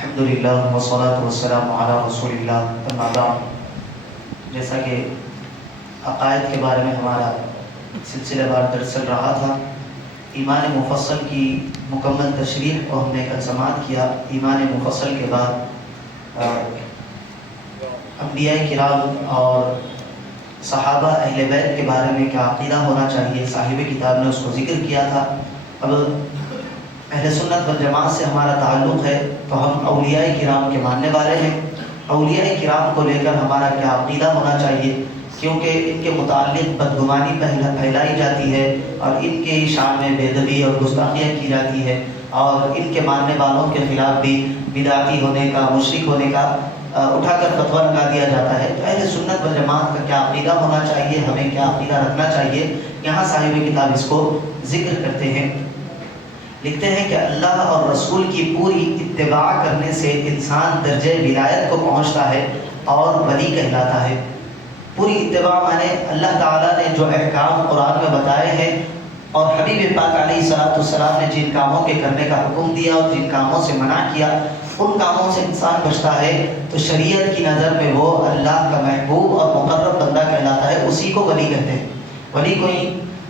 الحمدللہ والصلاة والسلام علی رسول اللہ اما بعد۔ جیسا کہ عقائد کے بارے میں ہمارا سلسلہ وار درس چل رہا تھا، ایمان مفصل کی مکمل تشریح کو ہم نے کل سماعت کیا۔ ایمان مفصل کے بعد انبیاء کرام اور صحابہ اہل بیت کے بارے میں کیا عقیدہ ہونا چاہیے، صاحب کتاب نے اس کو ذکر کیا تھا۔ اب اہل سنت والجماعت سے ہمارا تعلق ہے تو ہم اولیاء کرام کے ماننے والے ہیں۔ اولیاء کرام کو لے کر ہمارا کیا عقیدہ ہونا چاہیے، کیونکہ ان کے متعلق بدگمانی پھیلائی جاتی ہے اور ان کے شان میں بے ادبی اور گستاخیاں کی جاتی ہے، اور ان کے ماننے والوں کے خلاف بھی بدعتی ہونے کا، مشرک ہونے کا اٹھا کر فتویٰ لگا دیا جاتا ہے۔ تو اہل سنت والجماعت کا کیا عقیدہ ہونا چاہیے، ہمیں کیا عقیدہ رکھنا چاہیے، یہاں صاحب کتاب اس کو ذکر کرتے ہیں۔ لکھتے ہیں کہ اللہ اور رسول کی پوری اتباع کرنے سے انسان درجہ ولایت کو پہنچتا ہے اور ولی کہلاتا ہے۔ پوری اتباع مانے اللہ تعالیٰ نے جو احکام قرآن میں بتائے ہیں اور حبیب پاک علیہ الصلوۃ والسلام نے جن کاموں کے کرنے کا حکم دیا اور جن کاموں سے منع کیا، ان کاموں سے انسان بچتا ہے تو شریعت کی نظر میں وہ اللہ کا محبوب اور مقرب بندہ کہلاتا ہے، اسی کو ولی کہتے ہیں۔ ولی کوئی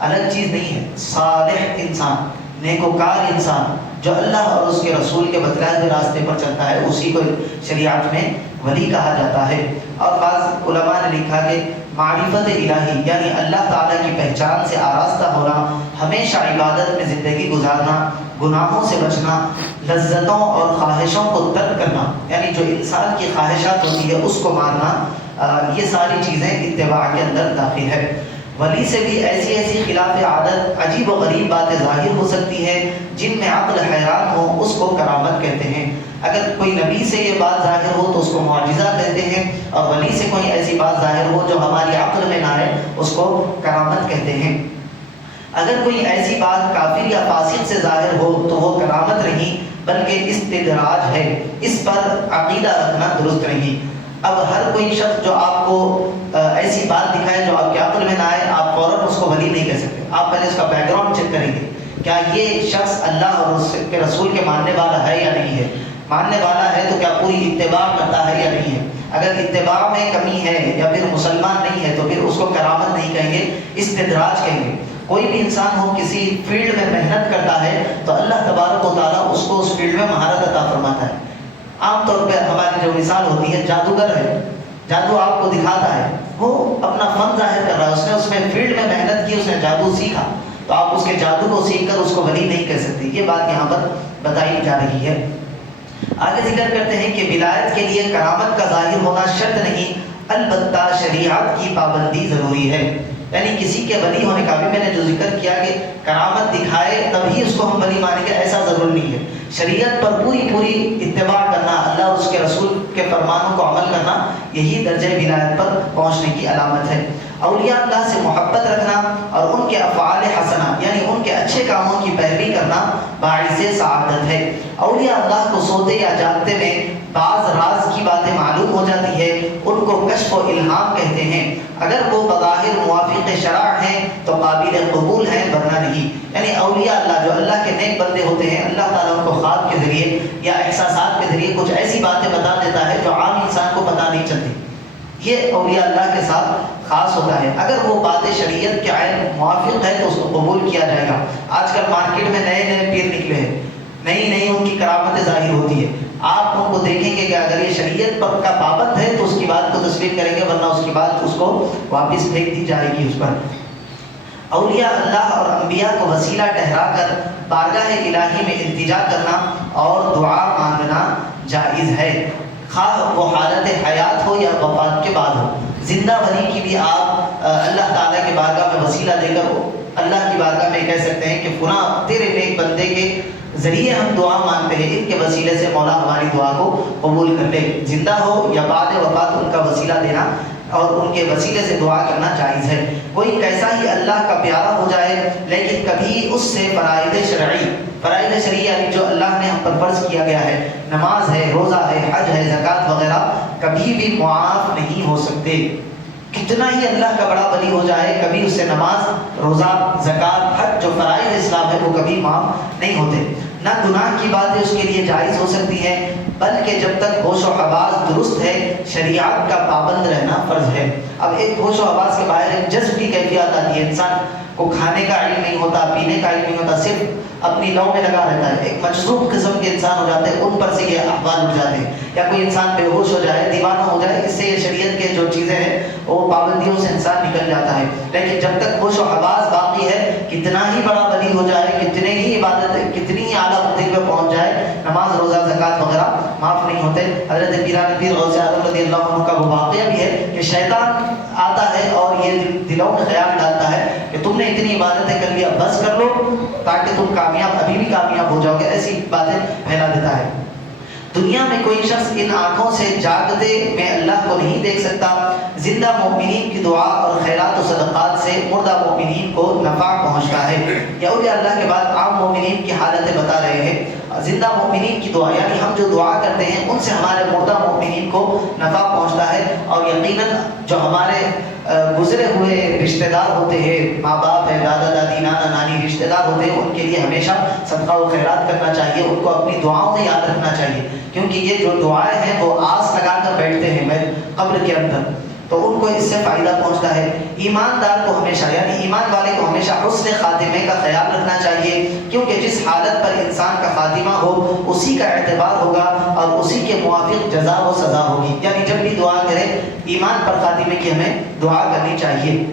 الگ چیز نہیں ہے، صالح انسان، نیکوکار انسان جو اللہ اور اس کے رسول کے بتلائے ہوئے راستے پر چلتا ہے، اسی کو شریعت میں ولی کہا جاتا ہے۔ اور بعض علماء نے لکھا کہ معرفت الہی یعنی اللہ تعالیٰ کی پہچان سے آراستہ ہونا، ہمیشہ عبادت میں زندگی گزارنا، گناہوں سے بچنا، لذتوں اور خواہشوں کو ترک کرنا، یعنی جو انسان کی خواہشات ہوتی ہے اس کو ماننا، یہ ساری چیزیں اتباع کے اندر داخل ہے۔ ولی سے بھی ایسی خلاف عادت، عجیب و غریب باتیں ظاہر ہو سکتی ہیں جن میں عقل حیران ہو، اس کو کرامت کہتے ہیں۔ اگر کوئی نبی سے یہ بات ظاہر ہو تو اس کو معجزہ کہتے ہیں، اور ولی سے کوئی ایسی بات ظاہر ہو جو ہماری عقل میں نہ آئے، اس کو کرامت کہتے ہیں۔ اگر کوئی ایسی بات کافر یا فاسق سے ظاہر ہو تو وہ کرامت نہیں بلکہ استدراج ہے، اس پر عقیدہ رکھنا درست نہیں۔ اب ہر کوئی شخص جو آپ کو ایسی بات دکھائے جو آپ کے عقل میں نہ آئے، آپ فوراً اس کو ولی نہیں کہہ سکتے۔ آپ پہلے اس کا بیک گراؤنڈ چیک کریں گے، کیا یہ شخص اللہ اور اس کے رسول کے ماننے والا ہے یا نہیں ہے۔ ماننے والا ہے تو کیا پوری اتباع کرتا ہے یا نہیں ہے۔ اگر اتباع میں کمی ہے یا پھر مسلمان نہیں ہے تو پھر اس کو کرامت نہیں کہیں گے، استدراج کہیں گے۔ کوئی بھی انسان ہو کسی فیلڈ میں محنت کرتا ہے تو اللہ تبارک و تعالیٰ اس کو اس فیلڈ میں مہارت عطا فرماتا ہے۔ عام طور پہ ہماری جو مثال ہوتی ہے، جادوگر ہے، جادو آپ کو دکھاتا ہے، وہ اپنا فن ظاہر کر رہا ہے، اس نے فیلڈ میں محنت کی، اس نے جادو سیکھا، تو آپ اس کے جادو کو سیکھ کر اس کو ولی نہیں کہہ سکتے۔ یہ بات یہاں پر بتائی جا رہی ہے۔ آگے ذکر کرتے ہیں کہ ولایت کے لیے کرامت کا ظاہر ہونا شرط نہیں، البتہ شریعت کی پابندی ضروری ہے۔ یعنی کسی کے ولی ہونے کا بھی میں نے جو ذکر کیا کہ کرامت دکھائے تبھی اس کو ہم ولی مانیں گے، ایسا ضرور نہیں ہے۔ شریعت پر پوری اتباع کرنا، اللہ اور اس کے رسول کے فرمانوں کو عمل کرنا، یہی درجہ ولایت پر پہنچنے کی علامت ہے۔ اولیاء اللہ سے محبت رکھنا اور ان کے افعال حسنہ یعنی ان کے اچھے کاموں کی پیروی کرنا باعث سعادت ہے۔ اولیاء اللہ کو سوتے یا جاگتے میں بعض راز کی باتیں معلوم ہو جاتی ہے، ان کو کشف و الہام کہتے ہیں۔ اگر وہ بظاہر موافق شرع ہیں تو قابل قبول ہیں، ورنہ نہیں۔ یعنی اولیاء اللہ جو اللہ کے نیک بندے ہوتے ہیں، اللہ تعالیٰ ان کو خواب کے ذریعے یا احساسات کے ذریعے کچھ ایسی باتیں بتا دیتا ہے جو عام انسان کو پتہ نہیں چلتی، یہ اولیاء اللہ کے ساتھ خاص ہوتا ہے۔ اگر وہ باتیں شریعت کے عین موافق ہے تو اس کو قبول کیا جائے گا۔ آج کل مارکیٹ میں نئے پیر نکلے ہیں، نئی ان کی کرامتیں ظاہر ہوتی ہے، آپ ان کو دیکھیں گے کہ اگر یہ شریعت پر کا پابند ہے تو اس کی بات کو تسلیم کریں گے، ورنہ اس کی بات اس کو واپس پھینک دی جائے گی اس پر۔ اولیاء اللہ اور انبیاء کو وسیلہ ٹھہرا کر بارگاہ الہی میں التجا کرنا اور دعا مانگنا جائز ہے، خواہ وہ حالت حیات ہو یا وفات کے بعد ہو۔ زندہ ولی کی بھی آپ اللہ تعالیٰ کے بارگاہ میں وسیلہ دے کر اللہ کی بارگاہ میں کہہ سکتے ہیں کہ فلاں تیرے نیک بندے کے ذریعے ہم دعا مانگتے ہیں، ان کے وسیلے سے مولا ہماری دعا کو قبول کر لے۔ زندہ ہو یا بعد وفات ان کا وسیلہ دینا اور ان کے وسیلے سے دعا کرنا جائز ہے۔ کوئی کیسا ہی اللہ کا پیارا ہو جائے لیکن کبھی اس سے فرائض شرعی یعنی جو اللہ نے ہم پر فرض کیا گیا ہے، نماز ہے، روزہ ہے، حج ہے، زکوٰۃ وغیرہ، کبھی بھی معاف نہیں ہو سکتے۔ کتنا ہی اللہ کا بڑا ولی ہو جائے، کبھی اس سے نماز، روزہ، زکوٰۃ، حج جو فرائض اسلام ہے وہ کبھی معاف نہیں ہوتے۔ نہ گناہ کی باتیں اس کے لیے جائز ہو سکتی ہیں، بلکہ جب تک ہوش و حواس درست ہے شریعت کا پابند رہنا فرض ہے۔ اب ایک ہوش و حواس کے باہر ایک جذب کی کیفیت آتی ہے، انسان کو کھانے کا علم نہیں ہوتا، پینے کا علم نہیں ہوتا، صرف اپنی لو میں لگا رہتا ہے، ایک مجذوب قسم کے انسان ہو جاتے ہیں، ان پر سے یہ احوال اٹھ جاتے ہیں، یا کوئی انسان بے ہوش ہو جائے، دیوانہ ہو جائے، اس سے یہ شریعت کے جو چیزیں ہیں وہ پابندیوں سے انسان نکل جاتا ہے۔ لیکن جب تک ہوش و حواس باقی ہے، کتنا ہی بڑا ولی ہو جائے، کتنے ہی عبادت، کتنی ہی اعلیٰ منزل پہ پہنچ جائے، نماز روزہ زکوٰۃ وغیرہ معاف نہیں ہوتے۔ حضرت پیران پیر غوث اعظم رضی اللہ عنہ کا وہ واقعہ بھی ہے کہ شیطان آتا ہے اور یہ دلوں میں خیال ڈالتا ہے کہ تم نے اتنی عبادتیں کر لی، اب بس کر لو تاکہ تم کامیاب، ابھی بھی کامیاب ہو جاؤ گے، ایسی باتیں پھیلا دیتا ہے۔ دنیا میں کوئی شخص ان آنکھوں سے جاگتے میں اللہ کو نہیں دیکھ سکتا۔ زندہ مومنین کی دعا اور خیرات و صدقات سے مردہ مومنین کو نفع پہنچتا ہے۔ یا اولیاء اللہ کے بعد عام مومنین کی حالتیں بتا رہے ہیں۔ زندہ مومنین کی دعا یعنی ہم جو دعا کرتے ہیں ان سے ہمارے مردہ مومنین کو نفع پہنچتا ہے، اور یقیناً جو ہمارے گزرے ہوئے رشتہ دار ہوتے ہیں، ماں باپ ہے، دادا دادی، نانا نانی، رشتہ دار ہوتے ہیں، ان کے لیے ہمیشہ صدقہ و خیرات کرنا چاہیے، ان کو اپنی دعاؤں میں یاد رکھنا چاہیے، کیونکہ یہ جو دعائیں ہیں وہ آس لگا کر بیٹھتے ہیں قبر کے اندر، تو ان کو اس سے فائدہ پہنچتا ہے۔ ایماندار کو ہمیشہ یعنی ایمان والے کو ہمیشہ حسن خاتمے کا خیال رکھنا چاہیے، کیونکہ جس حالت پر انسان کا خاتمہ ہو اسی کا اعتبار ہوگا اور اسی کے موافق جزا و سزا ہوگی۔ یعنی جب بھی دعا کریں ایمان پر خاتمے کی ہمیں دعا کرنی چاہیے۔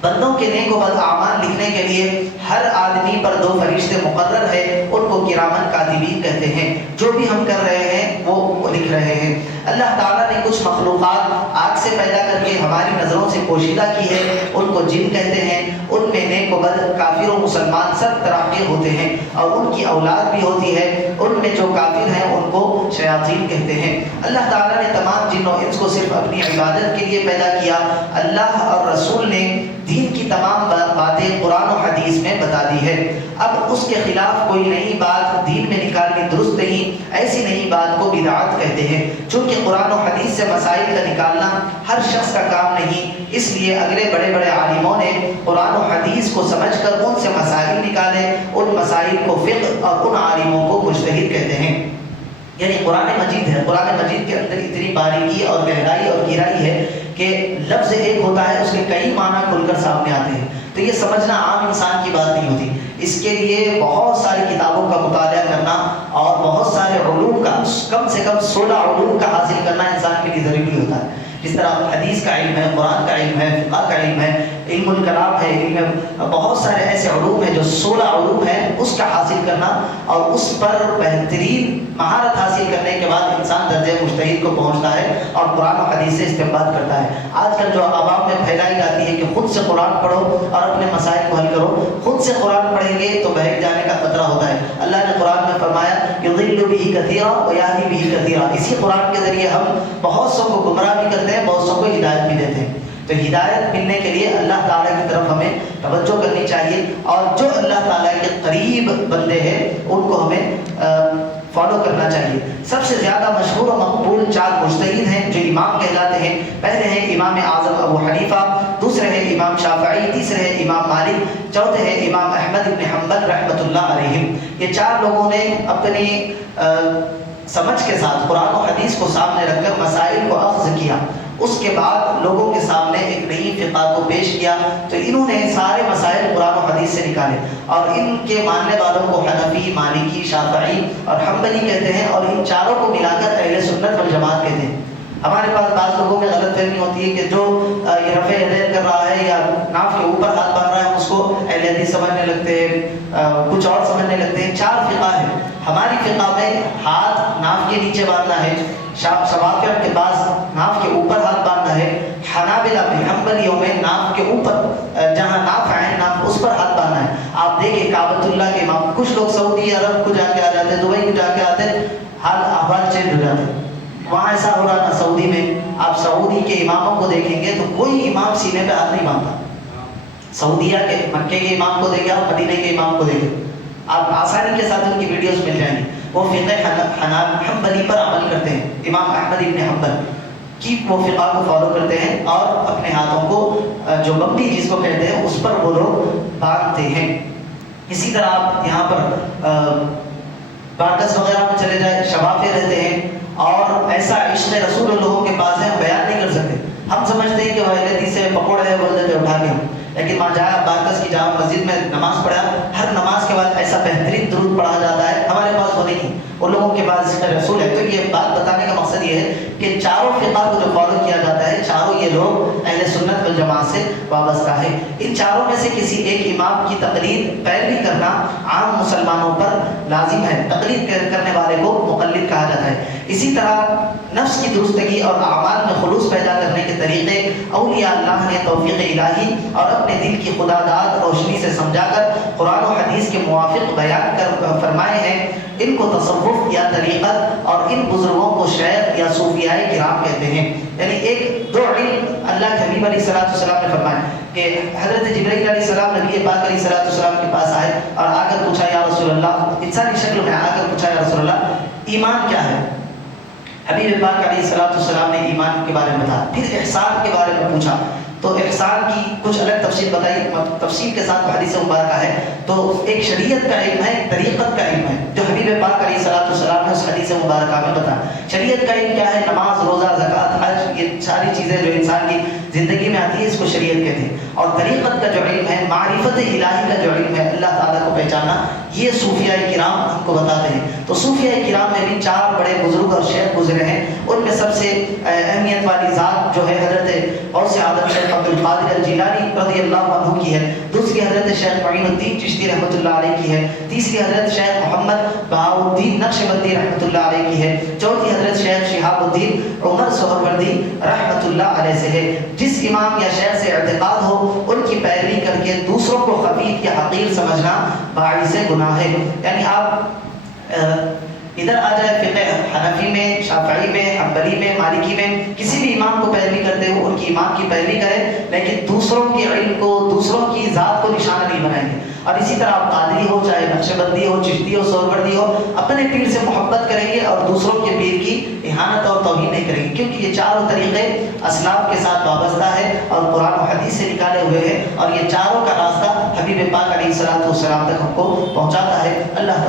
بندوں کے نیک و بد اعمال لکھنے کے لیے ہر آدمی پر 2 فرشتے مقرر ہے، ان کو کرامن کاتبین کہتے ہیں، جو بھی ہم کر رہے ہیں وہ لکھ رہے ہیں۔ اللہ تعالیٰ نے کچھ مخلوقات آگ سے پیدا کر کے ہماری نظروں سے پوشیدہ کی ہے، ان کو جن کہتے ہیں، ان میں نیک و بد، کافر و مسلمان سب طرح کے ہوتے ہیں، اور ان کی اولاد بھی ہوتی ہے، ان میں جو کافر ہیں ان کو شیاطین کہتے ہیں۔ اللہ تعالیٰ نے تمام جن و انس کو صرف اپنی عبادت کے لیے پیدا کیا۔ اللہ اور رسول نے دین کی تمام باتیں قرآن و حدیث میں بتا دی ہے۔ اب اس کے خلاف کوئی نئی بات دین میں نکالنی درست نہیں، ایسی نئی بات کو بدعت کہتے ہیں۔ چونکہ قرآن و حدیث سے مسائل کا نکالنا ہر شخص کا کام نہیں، اس لیے اگلے بڑے بڑے عالموں نے قرآن و حدیث کو سمجھ کر ان سے مسائل نکالے، ان مسائل کو فقہ اور ان عالموں کو مجتہد کہتے ہیں۔ یعنی قرآن مجید ہے، قرآن مجید کے اندر اتنی باریکی اور گہرائی اور گہرائی ہے کہ لفظ ایک ہوتا ہے، اس کے کئی معنی کھل کر سامنے آتے ہیں، تو یہ سمجھنا عام انسان کی بات نہیں ہوتی۔ اس کے لیے بہت ساری کتابوں کا مطالعہ کرنا اور بہت سارے علوم کا کم سے کم 16 علوم کا حاصل کرنا انسان کے لیے ضروری ہوتا ہے۔ جس طرح حدیث کا علم ہے، قرآن کا علم ہے، فقہ کا علم ہے، علم الکلام ہے، علم بہت سارے ایسے علوم ہیں جو 16 علوم ہیں، اس کا حاصل کرنا اور اس پر بہترین مہارت حاصل کرنے کے بعد انسان درجہ مجتہد کو پہنچتا ہے اور قرآن و حدیث سے استنباط کرتا ہے۔ آج کل جو عوام میں پھیلائی جاتی ہے کہ خود سے قرآن پڑھو اور اپنے مسائل کو حل کرو، خود سے قرآن پڑھیں گے تو بہک جانے کا خطرہ ہوتا ہے۔ اللہ نے قرآن میں فرمایا یضل بہ کثیرا ویہدی بہ کثیرا، اسی قرآن کے ذریعے ہم بہت سو کو گمراہ بھی کرتے ہیں، بہت سو کو ہدایت بھی دیتے ہیں۔ تو ہدایت ملنے کے لیے اللہ تعالیٰ کی طرف ہمیں توجہ کرنی چاہیے، اور جو اللہ تعالیٰ کے قریب بندے ہیں ان کو ہمیں فالو کرنا چاہیے۔ سب سے زیادہ مشہور و مقبول 4 مجتہد ہیں جو امام کہلاتے ہیں۔ پہلے ہیں امام اعظم ابو حنیفہ، دوسرے ہیں امام شافعی، تیسرے ہیں امام مالک، چوتھے ہیں امام احمد بن حنبل رحمۃ اللہ علیہم۔ یہ 4 لوگوں نے اپنی سمجھ کے ساتھ قرآن و حدیث کو سامنے رکھ کر مسائل کو اخذ کیا، اس کے بعد لوگوں کے سامنے ایک نئی فقہ کو پیش کیا، تو انہوں نے سارے مسائل قرآن و حدیث سے نکالے، اور ان کے ماننے والوں کو حنفی، مالکی، شافعی اور حنبلی کہتے ہیں، اور ان چاروں کو ملا کر اہل سنت والجماعت کہتے ہیں۔ ہمارے پاس بعض لوگوں میں غلط فہمی ہوتی ہے کہ جو یہ رفع یدین کر رہا ہے یا ناف کے اوپر ہاتھ باندھ رہا ہے اس کو اہل حدیث سمجھنے لگتے ہیں، کچھ اور سمجھنے لگتے ہیں۔ 4 فقہ ہے ہماری فقہ میں، ہاتھ ناف کے نیچے باندھنا ہے، شوافیہ کے پاس ناف کے اوپر ہاتھ باندھنا ہے، حنابلہ میں، حنبلیوں میں ناف کے اوپر جہاں ناف ہے ناف اس پر ہاتھ باندھنا ہے۔ آپ دیکھیں کعبۃ اللہ کے امام، کچھ لوگ سعودی عرب کو جا کے آ جاتے ہیں، دبئی کو جا کے آتے ہیں، حال احوال چینج ہو جاتے ہیں۔ وہاں ایسا ہو رہا تھا سعودی میں، آپ سعودی کے اماموں کو دیکھیں گے تو کوئی امام سینے پہ ہاتھ نہیں باندھتا۔ سعودیہ کے، مکے کے امام کو دیکھیں، آپ مدینے کے امام کو دیکھیں، آپ آسانی کے ساتھ ان کی ویڈیوز مل جائیں گی۔ وہ فقہ حنبلی پر عمل کرتے ہیں، امام احمد ابن حنبل کی وہ فقہ کو فالو کرتے ہیں، اور اپنے ہاتھوں کو جو بمبی جس کو کہتے ہیں اس پر وہ لوگ باندھتے ہیں۔ اسی طرح آپ یہاں پر بارکس وغیرہ میں چلے جائیں، شفافے رہتے ہیں اور ایسا عشق رسول لوگوں کے پاس ہے ہم بیان نہیں کر سکتے. ہم سمجھتے ہیں کہ وہ حدیث سے پکوڑے ہے بولتے تھے اٹھا کے ہم، لیکن وہاں جایا بارکس کی جامع مسجد میں نماز پڑھا، ہر نماز کے بعد ایسا بہترین درود پڑھا جاتا ہے، ہمارے پاس وہ نہیں ہے، ان لوگوں کے پاس عشق رسول ہے. تو یہ بات بتانے کا مقصد یہ ہے کہ چاروں فقہ کو جو فالو کیا جاتا ہے، چاروں یہ لوگ اہل سنت والجماعت سے وابستہ ہے. ان چاروں میں سے کسی ایک امام کی تقلید پیروی کرنا عام مسلمانوں پر لازم ہے، تقلید کرنے والے کو مقلد کہا جاتا ہے. اسی طرح نفس کی درستگی اور اعمال میں خلوص پیدا کرنے کے طریقے اولیاء اللہ نے توفیق الہی اور اپنے دل کی خداداد روشنی سے سمجھا کر قرآن و حدیث کے موافق بیان کر فرمائے ہیں. ان کو تصوف یا طریقت اور ان بزرگوں کو شیخ یا صوفیاء کرام کہتے ہیں. یعنی ایک دو علم اللہ کے حبیب علیہ السلام نے فرمایا کہ حضرت جبرائیل علیہ السلام نبی پاک علیہ السلام کے پاس آئے اور آ کر پوچھا یا رسول اللہ، انسانی شکل میں آ کر پوچھا یا رسول اللہ ایمان کیا ہے. حبیب پاک علیہ السلام نے ایمان کے بارے میں بتایا. پھر احسان کے بارے میں پوچھا تو احسان کی کچھ الگ تفصیل بتائی، تفصیل کے ساتھ حدیث مبارکہ ہے. تو ایک شریعت کا علم ہے، طریقت کا علم ہے جو حبیب پاک علیہ السلام نے اس حدیث مبارکہ میں بتایا. شریعت کا علم کیا ہے؟ نماز، روزہ، زکوٰۃ، حج، یہ ساری چیزیں جو انسان کی زندگی میں آتی ہے اس کو شریعت کہتے ہیں. اور طریقت کا جو علم ہے، معرفت الہی کا جو علم ہے، اللہ تعالیٰ کو پہچاننا، یہ صوفیاء کرام ہم کو بتاتے ہیں. تو صوفیاء کرام میں بھی 4 بڑے بزرگ اور شیخ گزرے ہیں. ان میں سب سے اہمیت والی ذات جو ہے حضرت غوث اعظم شیخ عبد القادر الجیلانی رضی اللہ عنہ کی ہے. دوسری حضرت شیخ معین الدین چشتی رحمۃ اللہ علیہ کی ہے. تیسری حضرت شیخ محمد بہاء الدین نقشبندی رحمۃ اللہ علیہ کی ہے. چوتھی حضرت شیخ شہاب الدین عمر سہروردی رحمۃ اللہ علیہ سے ہے. جس امام یا شیخ سے اعتقاد ہو ان کی پیروی کر کے دوسروں کو خفیف یا حقیر سمجھنا باعث گناہ ہے. یعنی آپ ادھر آ جائے فقہ حنفی میں، شافعی میں، حنبلی میں، مالکی میں، کسی بھی امام کو پیروی کرتے ہو ان کی امام کی پیروی کریں، لیکن دوسروں کے علم کو، دوسروں کی ذات کو نشانہ نہیں بنائیں گے. اور اسی طرح آپ قادری ہو، چاہے نقشبندی ہو، چشتی ہو، سہروردی ہو، اپنے پیر سے محبت کریں گے اور دوسروں کے پیر کی اہانت اور توہین نہیں کریں گے، کیونکہ یہ چاروں طریقے اسلاف کے ساتھ وابستہ ہے اور قرآن و حدیث سے نکالے ہوئے ہیں. اور یہ چاروں کا راستہ حبیب پاک علیہ السلام تک ہم کو پہنچاتا ہے. اللہ